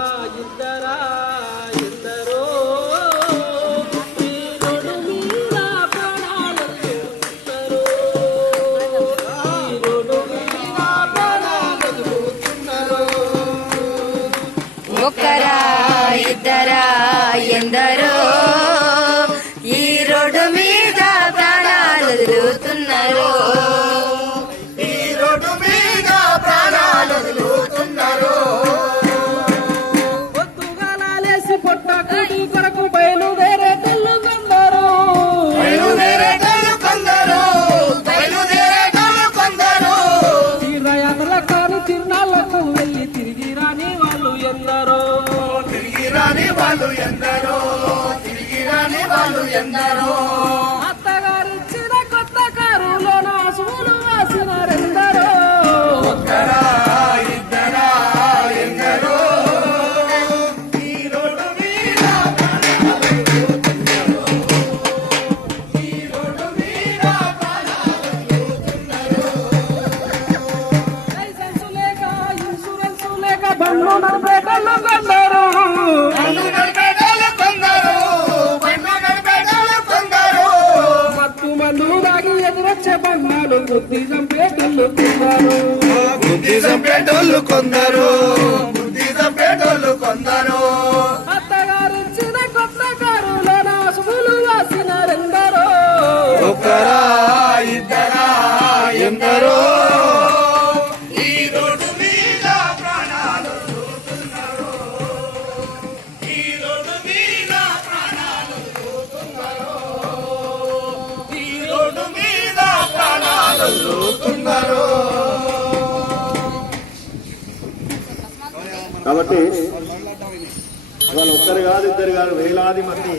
ఇద్దరా ఎందరో ఈ రోడ్డు మీద ప్రాణాలు వదులుతున్నారు. ఈ రోడ్డు మీద ప్రాణాలు వదులుతున్నారు. ఒకరా ఇద్దరా ఎందరో ఈ రోడ్డు మీద ప్రాణాలు వదులుతున్నారు. ఈ రోడ్డు మీద ప్రాణాలు వదులుతున్నారు. పొద్దుగాలేసి పొట్ట కూటి కొరకు బయలుదేరేటోళ్ళు కొందరు. తీర్థయాత్రల కాని తిరునాళ్లకు వెళ్ళి తిరిగి రాని వాళ్ళు ఎందరో. అత్తగారిచ్చిన కొత్త కారులోన అసువులు వాసిన రెందరో. లైసెన్సు లేక ఇన్సూరెన్సు లేక బండ్లు నడిపేటోళ్ళు కొందరు. మత్తు మందు దాగి ఎదురొచ్చే బంధాలు బుద్ధి చంపేటోళ్ళు కొందరు. అత్తగారిచ్చిన కొత్త కారులోన అసువులు వాసిన రెందరో. ఒకరా ఇద్దరా ఎందరో ఈ రోడ్డు మీద ప్రాణాలు వదులుతున్నారు. ఈ రోడ్డు మీద ప్రాణాలు వదులుతున్నారు. ఈ రోడ్డు మీద ప్రాణాలు వదులుతున్నారు. కాబట్టి ఇవాళ ఒక్కరు కాదు ఇద్దరు కాదు వేలాది మంది